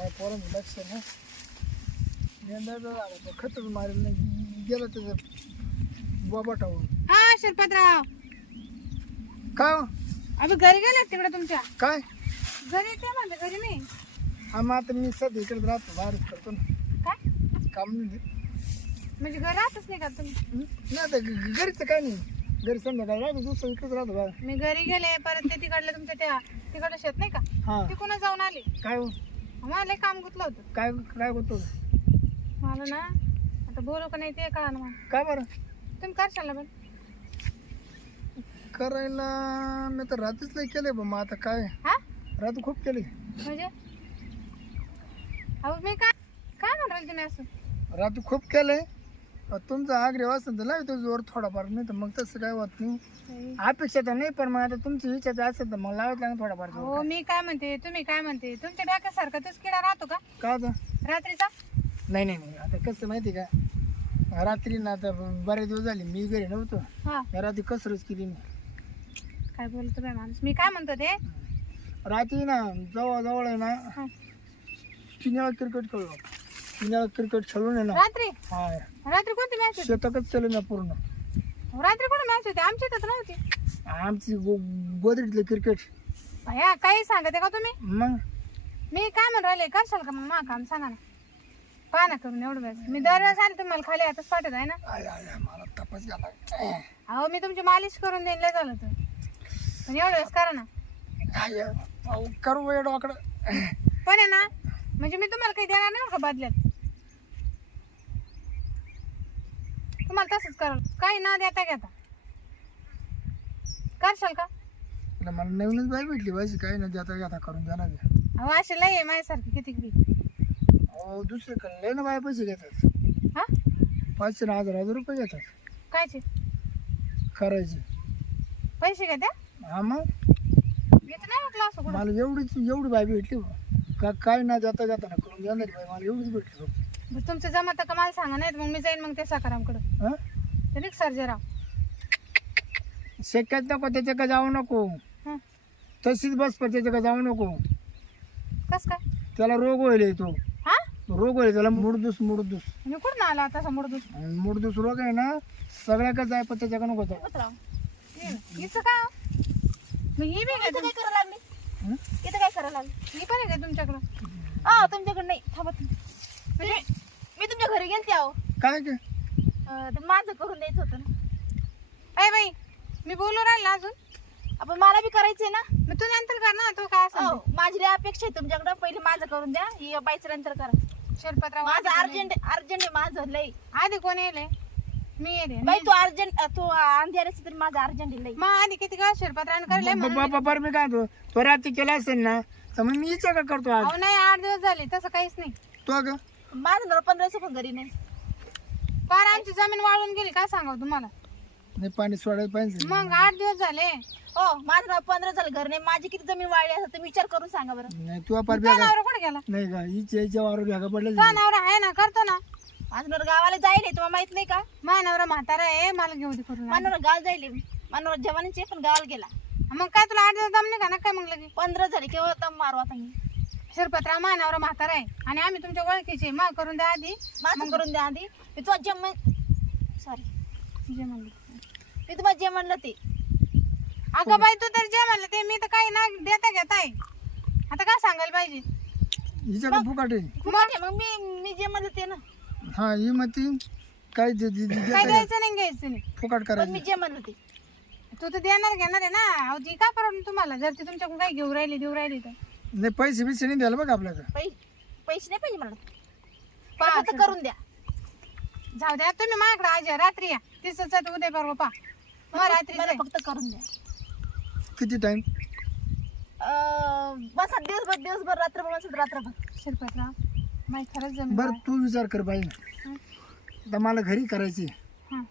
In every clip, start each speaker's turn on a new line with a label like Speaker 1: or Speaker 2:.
Speaker 1: काय पोरांचं लक्ष नाही यंदा खतच मारेल नाही. गेलं त्याचं बोबाटावर
Speaker 2: हा शिरपतराव.
Speaker 1: काय हो?
Speaker 2: अभि घरी गेले तिकडे तुमच्या?
Speaker 1: काय?
Speaker 2: घरी ते म्हणते घरी नाही.
Speaker 1: हा मग आता मी सध्या इकडे राहतो बाहेरच करतो ना.
Speaker 2: काय?
Speaker 1: काम नाही
Speaker 2: म्हणजे घर राहतच नाही का तुम्ही?
Speaker 1: हं? नाही आता घ- घरीच काय नाही. घरी संध्याकाळी राहतो दुसरं इकडेच राहतो बाहेर.
Speaker 2: मी घरी गेले परत ते तिकडले तुमच्या त्या तिकडलं शेत नाही का?
Speaker 1: हा.
Speaker 2: तिकडून जाऊन आले.
Speaker 1: काय हो?
Speaker 2: मला लय काम गुतलं होतं.
Speaker 1: काय काय होतो?
Speaker 2: मला ना आता बोलू का नाही ते कळा ना मला
Speaker 1: काय बरं?
Speaker 2: तुम्ही करशाल पण.
Speaker 1: करायला मी तर रात्रीच नाही केले बा मग आता काय?
Speaker 2: हा?
Speaker 1: रात्री खूप केले
Speaker 2: म्हणजे? अहो मी काय काय म्हणाल तुम्ही असं?
Speaker 1: रात्री खूप केलंय. तुमचा आग्रह असेल तर लावतो जोर थोडाफार नाही तर मग तसं काय होत नाही. अपेक्षा तर नाही पण मग आता तुमची इच्छा जर असेल तर मग लावत लागेल थोडाफार जोर.
Speaker 2: हो मी काय म्हणते तुम्ही काय म्हणते तुमच्या डोक्यासारखा तोच किडा राहतो का?
Speaker 1: होतं
Speaker 2: रात्रीचा?
Speaker 1: नाही नाही नाही आता कसं माहिती का? रात्री ना आता बरेच दिवस झाले मी घरी नव्हतो.
Speaker 2: हा.
Speaker 1: या रात्री कसरच केली मी.
Speaker 2: काय बोलतो बाय माणूस? मी काय म्हणतो ते?
Speaker 1: रात्री ना जवळ जवळ आहे ना
Speaker 2: हा.
Speaker 1: तीन वेळा क्रिकेट खेळलो. वेळा क्रिकेट खेळून आहे ना
Speaker 2: रात्री?
Speaker 1: हा
Speaker 2: रात्री कोणती मॅच होती?
Speaker 1: शेताकच केलं ना पूर्ण.
Speaker 2: रात्री कोणती मॅच होती? आमची तर नव्हती.
Speaker 1: आमची गो गोदरीतलं क्रिकेट
Speaker 2: भया काही सांगते का तुम्ही?
Speaker 1: मग?
Speaker 2: मी काय म्हणून राहिले? करशाल का मग मा काम सांगा ना. पहा ना करून एवढं वेळेस मी दरवेळेस आले तुम्हाला खाली हातच पाठवत आहे ना.
Speaker 1: आय आय आय, मला तपास घ्यायला
Speaker 2: अहो मी तुमची मालिश करून देईन लय झालं तर पण एवढं वेळेस करा ना.
Speaker 1: आय, आय, अहो, करू वेळ वाकडं
Speaker 2: पण आहे ना म्हणजे मी तुम्हाला काही देणार नाही बरं का बदल्यात? तुम्हाला तसंच कराल काही ना देता घेता. करशाल का?
Speaker 1: मला मला नवीनच बाई भेटली पाहिजे काही नाही आता आता करून जाणार
Speaker 2: अहो असे लय आहे माझ्यासारखी किती बी.
Speaker 1: अहो दुसरे लय ना बाय पैसे घेतात.
Speaker 2: हा?
Speaker 1: पाचशे ना हजार हजार रुपये घेतात.
Speaker 2: कायचे?
Speaker 1: करायचे.
Speaker 2: पैसे द्या
Speaker 1: हा मग?
Speaker 2: घेत नाही म्हटलं असं कुठं?
Speaker 1: मला एवढीच एवढी बाय भेटली बा. का काय ना जाता जाता ना करून जाणार बाई मला एवढीच भेटली फक्त.
Speaker 2: बरं, तुमचं जमत का मला सांगा नाही तर मग मी जाईन मग ते सकारामकडं.
Speaker 1: हा?
Speaker 2: ते निघ सर्जेराव.
Speaker 1: शक्यत नको त्याच्याकडे जाऊ नको.
Speaker 2: हां.
Speaker 1: तशीच बस पण त्याच्याकडे जाऊ नको.
Speaker 2: कस काय?
Speaker 1: त्याला रोग होईल तो
Speaker 2: हा?
Speaker 1: रोग होईल त्याला मुडदूस मुडदूस
Speaker 2: मी कुठून आला आता समोर दुस
Speaker 1: आणि मुडदूस रोग आहे ना सगळ्याकडे जाय पण त्याच्याकडे नको जाऊ.
Speaker 2: हिचं का मग ही बी काय
Speaker 3: काय करायला लागली?
Speaker 1: हं?
Speaker 3: इथं काय करायला लागली?
Speaker 2: ही पण आहे का तुमच्याकडं?
Speaker 3: हा तुमच्याकडे नाही. थांबा तुम्ही. म्हणजे मी तुमच्या घरी गेलते आहो
Speaker 1: काय
Speaker 3: अं, ते माझं करून द्यायचं होतं ना.
Speaker 2: अय बाई मी बोलू राहिला अजून?
Speaker 3: आपण मला बी करायचंय ना?
Speaker 2: मग तू नंतर कर ना तो काय
Speaker 3: हो
Speaker 2: असं
Speaker 3: माझी लय अपेक्षा आहे तुमच्याकडे. पहिले माझं करून द्या हे बाईचं नंतर करा.
Speaker 2: शिरपतराव
Speaker 3: माझं
Speaker 2: आधी कोण
Speaker 3: अर्जंट अर्जंट आहे माझं लय.
Speaker 2: येईल? आधी कोण येले मी येते
Speaker 3: बाई तू अर्जंट तू अंधाराची तर माझं अर्जंट आहे लय.
Speaker 2: मग आधी किती का शिरपतराव करले
Speaker 1: ब- ब- ब- बरं मी काय म्हणतो तो रात्री केला असेल ना तर मग मी इच्छा का करतो आज?
Speaker 2: अहो नाही आठ दिवस झाले तसं काहीच नाही.
Speaker 1: तो का
Speaker 3: माझं नवरा पंधरा घरी नाही.
Speaker 2: आमची जमीन वाळून गेली काय सांगावं तुम्हाला?
Speaker 1: नाही पाणी सोडायला पाहिजे.
Speaker 2: मग आठ दिवस झाले.
Speaker 3: हो माझं नवरा पंधरा झालं घर नाही. माझी किती जमीन वाढली असं तुम्ही विचार करून सांगा बरं.
Speaker 1: नाही तू पार
Speaker 2: तुझा
Speaker 1: बेगा
Speaker 2: नवरा कुठे गेला?
Speaker 1: नाही का हिच्या हिच्या वावर
Speaker 2: नवरा आहे ना करतो ना.
Speaker 3: माझं नवरा गावाला जाईल तुम्हाला माहीत नाही का?
Speaker 2: माझा नवरा म्हातारा आहे मला घेऊ दे करून.
Speaker 3: माझा नवरा गाव जाईल माझा नवरा जवानीचे पण गावाला गेला.
Speaker 2: मग काय तुला आठ दिवस दम नाही का? ना काय मग लगे
Speaker 3: पंधरा झाले केव्हा दम मारू आता मी.
Speaker 2: शिरपतराव माझा नवरा म्हातारा आहे. आणि आम्ही तुमच्या ओळखीचे. मग करून द्या आधी.
Speaker 3: माझं करून द्या आधी. मी तुला जे म्हण सॉरी
Speaker 2: जे म्हणलं
Speaker 3: मी तुम्हाला जे म्हणलं ते.
Speaker 2: अगं बाई तू तर जे म्हणलं ते मी तर काही ना देता घेता आहे. आता काय सांगायला पाहिजे?
Speaker 1: हिच्याकडे फुकाट आहे.
Speaker 3: मग मी मी जे म्हणलं ते ना.
Speaker 1: हा ही मग ती काय दे- दे- दे-
Speaker 2: काय
Speaker 1: देता
Speaker 2: द्यायचं नाही घ्यायचं नाही.
Speaker 1: फुकाट
Speaker 3: पण मी जे म्हणलं ते.
Speaker 2: तू तर देणार घेणार आहे ना अहो ती काय परवडून तुम्हाला? जर ती तुमच्याकडून काही घेऊ राहिली देऊ राहिली तर.
Speaker 1: नाही पैसे बिसे नाही द्यायला बघ आपल्याकडे
Speaker 3: पैसे पैसे नाही पाहिजे मला. पण फक्त करून द्या.
Speaker 2: जाऊ द्या तुम्ही माझ्याकडे आज या, रात्री या. तिसच उद्या परवा पा. मग रात्री
Speaker 3: मला. फक्त करून द्या.
Speaker 1: किती टाइम
Speaker 3: अं, बसा दिवसभर दिवसभर रात्रभर बसा रात्रभर.
Speaker 2: शिरपतराव माही खरंच जमीन
Speaker 1: बरं तू विचार कर बाई. आता मला घरी करायची
Speaker 2: हं,
Speaker 1: हं?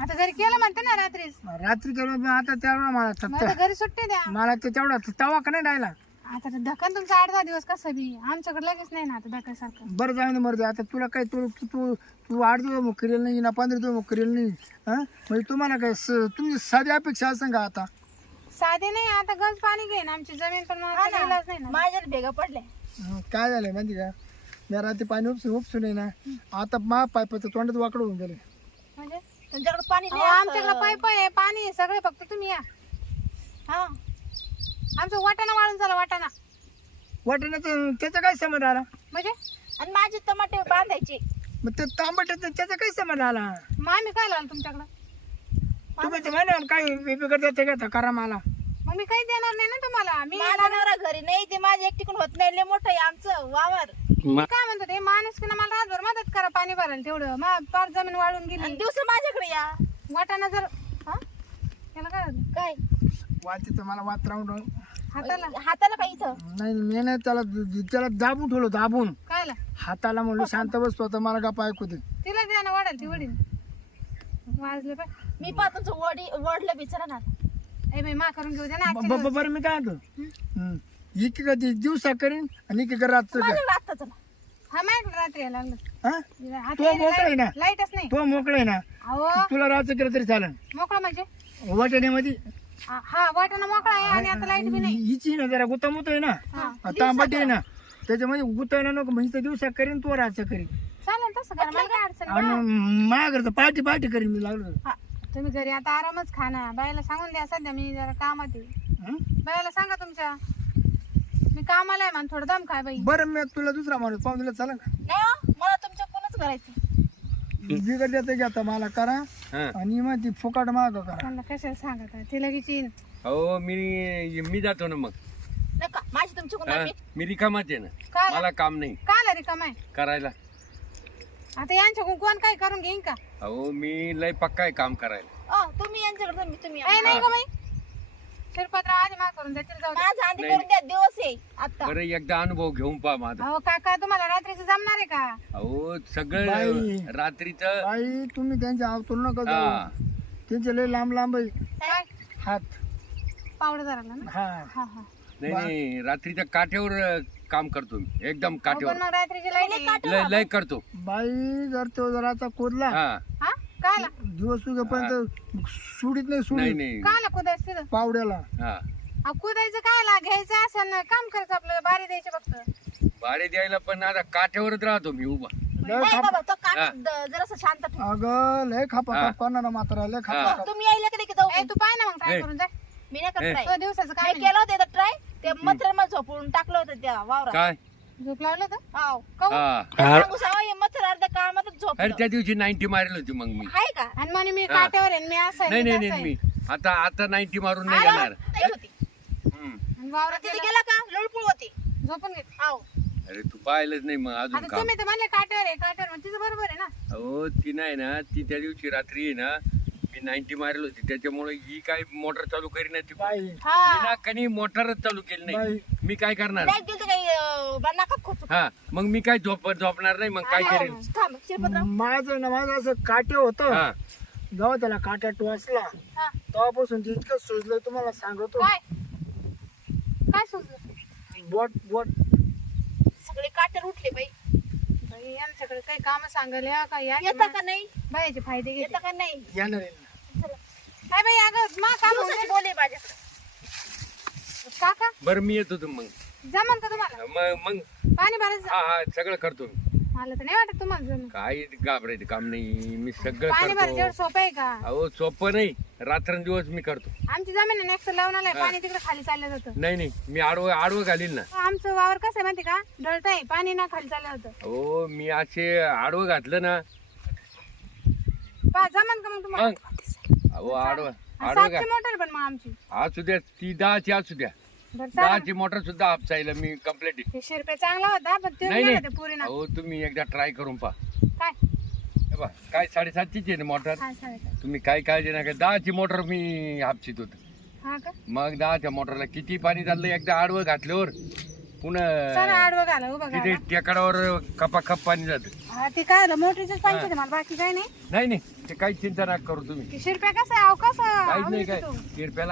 Speaker 2: आता घरी केलं म्हणते ना रात्रीच.
Speaker 1: रात्री केलं मग आता तेवढा मला
Speaker 2: मग
Speaker 1: त-
Speaker 2: घरी सुट्टी द्या.
Speaker 1: मला ते तेवढा तवा का नाही राहिला?
Speaker 2: आता धक्कन तुमचा आठ दहा दिवस कसं बी. आमच्याकडे लगेच नाही ना आता धक्क्यासारखं
Speaker 1: बरं जाऊ दे मरते आता तुला काय तू तू तू तू आठ दिवस मग करेल नाही ना पंधरा दिवस मग करेल नाही हं? म्हणजे तुम्हाला काय स- तुमची साधी अपेक्षा असेल का आता.
Speaker 2: साधे नाही आता गंज पाणी घेईन. आमची जमीन पण मग नाही ना.
Speaker 3: माझ्या भेगा पडल्या.
Speaker 1: हं, काय झालंय माहिती का? मी रात्री पाणी उपसून उपसून आहे ना आता मा पायपाचं तोंडात वाकडं होऊन गेले
Speaker 2: म्हणजे?
Speaker 3: तुमच्याकडे पाणी
Speaker 2: अहो,
Speaker 3: नाही
Speaker 2: आमच्याकडे
Speaker 3: असं.
Speaker 2: पाईप आहे पाणी आहे सगळे फक्त तुम्ही या.
Speaker 3: हा.
Speaker 2: आमचं वाटाणा वाळून झाला वाटाणा.
Speaker 1: वाटण्याचं त्याचा काय समज आला?
Speaker 2: म्हणजे?
Speaker 3: आणि माझे टमाटे बांधायचे.
Speaker 1: मग ते तांबट त्याचा काय समज आला?
Speaker 2: मग आम्ही काय लावलं तुमच्याकडं?
Speaker 1: तुम्ही ते म्हणा काय बिघड देते का करा मला.
Speaker 2: मग मी काही देणार नाही ना तुम्हाला. मी
Speaker 3: माझा नवरा घरी नाही ते माझ्या एकटीकडून होत नाही लय मोठं आहे आमचं वावर.
Speaker 2: मी काय म्हणतो ते? माणूस की मला रातभर मदत करा पाणी भरायला तेवढं. मग पार जमीन वाळून
Speaker 3: आणि
Speaker 2: गेली
Speaker 3: दिवस माझ्याकडे या.
Speaker 2: वाटाणा जर हा? याला काय झालं?
Speaker 3: काय?
Speaker 1: वाची तर मला वात राहून राहून.
Speaker 2: हाताला?
Speaker 3: हाताला काय इथं?
Speaker 1: नाही मी नाही त्याला त्याला दाबून ठेवलं दाबून.
Speaker 2: कायला?
Speaker 1: हाताला म्हणलं शांत बसतो तर मला गप्पा ऐकू दे.
Speaker 2: तिला द्या ना वाढेल ती वडील. वाजले पाय
Speaker 3: मी पहा तुमचं वडी वडलं बिचारा ना
Speaker 2: ए बाई मा करून घेऊ द्या ना
Speaker 1: ब-
Speaker 2: आजच्या
Speaker 1: ब- बरं मी काय म्हणतो? इकडे कधी दिवसा करीन आणि
Speaker 3: चला.
Speaker 2: हा माझ्याकडे रात्री यायला लागलं.
Speaker 1: हा?
Speaker 2: आता
Speaker 1: तो मोकळा आहे ना?
Speaker 2: लाईटच नाही.
Speaker 1: तो मोकळा आहे ना?
Speaker 2: अहो.
Speaker 1: तुला रातचं केलं तरी चालेल.
Speaker 2: मोकळा म्हणजे?
Speaker 1: वाटण्यामध्ये?
Speaker 2: हा हा, वाटाणा मोकळा आहे आणि आता लाइट बी नाही.
Speaker 1: हिची ना जरा गुतामुत आहे ना?
Speaker 2: हा
Speaker 1: तांबट आहे ना? त्याच्यामध्ये गुतायला नको म्हणजे तर दिवसा करीन तो रातचं करीन.
Speaker 2: चालेल तसं करा मला काय अडचण नाही.
Speaker 1: आणि माझ्या घरचं पार्टी पार्टी करीन मी लागलो तर.
Speaker 2: हा, तुम्ही घरी आता आरामच खा ना. बायला सांगून द्या सध्या मी जरा कामात आहे.
Speaker 1: हं?
Speaker 2: बायला सांगा तुमच्या. मी कामाला आहे म्हणून थोडं दम खाय बाई.
Speaker 1: बरं मी तुला दुसरा माणूस पाहून दिला चला का
Speaker 3: नाही हो, मला तुमच्या कोणच करायचं.
Speaker 1: बिघड देते की आता मला करा.
Speaker 4: हा.
Speaker 1: आणि मग ती फुकाट माग करा.
Speaker 2: त्यांना कशाला सांगत आहे? ती लगेच येईन.
Speaker 4: अहो मी मी जातो ना मग.
Speaker 3: नका माझी तुमच्या
Speaker 4: हा?
Speaker 3: कोणा
Speaker 4: मी रिकामाच आहे ना.
Speaker 2: काय
Speaker 4: मला काम नाही.
Speaker 2: काला रिकाम आहे?
Speaker 4: करायला.
Speaker 2: आता यांच्या कोण काय करून घेईन का?
Speaker 4: अहो मी लय पक्का आहे काम करायला.
Speaker 3: तुम्ही यांच्याकडे तुम्ही तुम्ही
Speaker 2: काय नाही का बाई. शिरपतराव आधी मा करून द्या तिला जाऊ द्या.
Speaker 3: माझा आधी करून द्या दिवस आहे आता
Speaker 4: बरं एकदा अनुभव घेऊन पहा माझा.
Speaker 2: अहो काका तुम्हाला रात्रीचं जमणार आहे का?
Speaker 4: अहो
Speaker 1: बाई.
Speaker 4: सगळं रात्रीच
Speaker 1: आई तुम्ही त्यांच्या आवतून नका
Speaker 4: हा.
Speaker 1: जाऊ त्यांचे लय लांब लांब आहे.
Speaker 2: काय?
Speaker 1: हात.
Speaker 2: पावडं धरायला ना?
Speaker 1: हा.
Speaker 2: हा हा.
Speaker 4: नाही नाही रात्रीच्या काठ्यावर अं, काम करतो मी. एकदम
Speaker 2: मग रात्रीची लाइट
Speaker 4: लय लय करतो.
Speaker 1: बाई जर तो जराचा
Speaker 4: हा.
Speaker 2: हा? काला
Speaker 1: दिवस उगेपर्यंत सुडीत नाही
Speaker 4: नाही
Speaker 1: सुडीत.
Speaker 4: नाही
Speaker 2: काला कुदायचं तिथं?
Speaker 1: पावड्याला.
Speaker 4: हा.
Speaker 2: अहो, कुदायचं घ्यायचं असेल ना काम करायचं आपल्याला बारी द्यायचे फक्त.
Speaker 4: भाडे द्यायला पण आता काठ्यावरच राहतो मी उभा.
Speaker 1: लय
Speaker 3: नाही
Speaker 1: खाप
Speaker 3: बाबा तो
Speaker 4: हा.
Speaker 3: काट जरासं शांत ठेव.
Speaker 1: अगं लय खापा
Speaker 4: हा.
Speaker 1: खाप करणारा मात्र लय खापा
Speaker 4: हा.
Speaker 1: खाप.
Speaker 3: तुम्ही यायला कधी की जाऊ?
Speaker 2: ए तू पाय ना मग
Speaker 4: ए.
Speaker 2: करून जा
Speaker 3: मी नाही. करत
Speaker 2: तो दिवसाचं
Speaker 3: मी
Speaker 2: काय
Speaker 3: केलं होतं ट्राय ते मथुरा मला झोपून टाकलं होतं त्या वावरात.
Speaker 4: काय?
Speaker 2: झोप लावलं तर
Speaker 3: हाव.
Speaker 2: काहून?
Speaker 4: हा.
Speaker 3: सांगू सांगू हे मथुरा अर्ध्या कामातच
Speaker 4: अरे
Speaker 3: झोपलं
Speaker 4: त्या दिवशी नाईन्टी मारली होती मग मी.
Speaker 3: आहे का?
Speaker 2: आणि म्हणे मी काट्यावर आहे आणि मी असं आहे,
Speaker 4: नाही
Speaker 2: मी
Speaker 4: नाही
Speaker 2: तसं
Speaker 4: नाही
Speaker 2: आहे.
Speaker 4: मी आता आता नाईन्टी मारून नाही
Speaker 3: आला,
Speaker 4: येणार.
Speaker 3: होती.
Speaker 4: हम्म.
Speaker 2: आणि वावरात
Speaker 3: तिथे
Speaker 2: गेलं,
Speaker 3: गेला का? लुळपुळ होती.
Speaker 2: झोपून घेत
Speaker 3: हाव.
Speaker 4: अरे तू पाहिलंच नाही मग अजून
Speaker 2: आता
Speaker 4: काम.
Speaker 2: तुम्ही तर म्हणले काट्यावर आहे काट्यावर. मग तिचं बरोबर आहे ना?
Speaker 4: अहो ती नाही ना ती त्या दिवशी रात्री आहे ना मी नाईन्टी मारली होती. त्याच्यामुळे ही काय मोटर चालू करी नाही ती
Speaker 1: बाई
Speaker 4: मी
Speaker 2: हा.
Speaker 4: ना कधी मोटरच चालू केली नाही.
Speaker 1: बाई.
Speaker 4: मी काय करणार?
Speaker 3: बॅग गेलं काही अं, नाकात खोचू
Speaker 4: हा. मग मी काय झोप झोपणार नाही मग काय करेन?
Speaker 3: थांब शिरपतराव.
Speaker 1: माझं ना माझं असं काटे होतं.
Speaker 4: हा.
Speaker 1: जेव्हा त्याला काट्या टोचला
Speaker 2: हा.
Speaker 1: तेव्हापासून ते इतकं सुजलं तुम्हाला सांगतो.
Speaker 2: काय? काय सुचलं
Speaker 1: बोट बोट.
Speaker 3: सगळे काटर उठले बाई.
Speaker 2: बाई, यांच्याकडे काही काम सांगायला का? या
Speaker 3: येता का नाही?
Speaker 2: बायाचे फायदे घेते.
Speaker 3: येता का नाही?
Speaker 1: येणार आहे ना.
Speaker 2: काय बाई अगं मा काम होऊन
Speaker 3: दिवसाची
Speaker 2: जाईल.
Speaker 3: बोले माझ्याकडे.
Speaker 2: काका?
Speaker 4: बरं मी येतो तुम्ही मग.
Speaker 2: जमन का तुम्हाला.
Speaker 4: मग मग.
Speaker 2: पाणी भरायचं
Speaker 4: हा हा सगळं करतो मी.
Speaker 2: मला तर नाही वाटत तुम्हाला जमन
Speaker 4: काय घाबरायचं काम नाही. मी सगळं
Speaker 2: पाणी भरायचं एवढं
Speaker 4: करतो
Speaker 2: सोपं आहे का?
Speaker 4: अहो सोपं नाही. रात्रंदिवस मी करतो.
Speaker 2: आमची जमीन नेक्स्ट लावून आलाय पाणी तिकडे खाली चाललं जातं
Speaker 4: नाही नाही मी आडवं आडवं घालीन ना.
Speaker 2: आमचं वावर कसं आहे माहिती का? डळत आहे पाणी ना खाली चाललं होतं.
Speaker 4: हो मी असे आडवं घातलं ना.
Speaker 2: पा जमन का मग तुम्हाला?
Speaker 4: मग. अहो आडवं
Speaker 2: आणि
Speaker 4: आडवं
Speaker 2: सातशे
Speaker 4: घाल.
Speaker 2: मोटर पण मग आमची.
Speaker 4: असू द्या ती दहाची असू द्या.
Speaker 2: बरं चालेल.
Speaker 4: दहाची मोटर सुद्धा मी
Speaker 2: कंप्लीट रुपये चांगला होता पण ते
Speaker 4: नाही
Speaker 2: गेला
Speaker 4: नाही.
Speaker 2: ते पुरीना.
Speaker 4: अहो तुम्ही एकदा ट्राय करून पहा.
Speaker 2: काय
Speaker 4: साडेसातचीच आहे ना मोटर?
Speaker 2: हा
Speaker 4: तुम्ही काय काळजी नका दहाची मोटर मी हापशीत होत.
Speaker 2: हा का?
Speaker 4: मग दहाच्या मोटरला किती पाणी चाललं एकदा आडवं घातल्यावर
Speaker 2: सर
Speaker 4: पुन्हा
Speaker 2: आडवं घाला उभं
Speaker 4: तिथे
Speaker 2: घाला.
Speaker 4: टेकाडावर कपा कप पाणी जातं.
Speaker 2: हा ते काय झालं पाहिजे होते मला बाकी काय नाही?
Speaker 4: नाही नाही ते काही चिंता नका करू तुम्ही.
Speaker 2: कसं आहे? अहो कसं
Speaker 4: काहीच नाही
Speaker 2: आवडीचं
Speaker 4: काय
Speaker 2: तो.
Speaker 4: तिरप्याला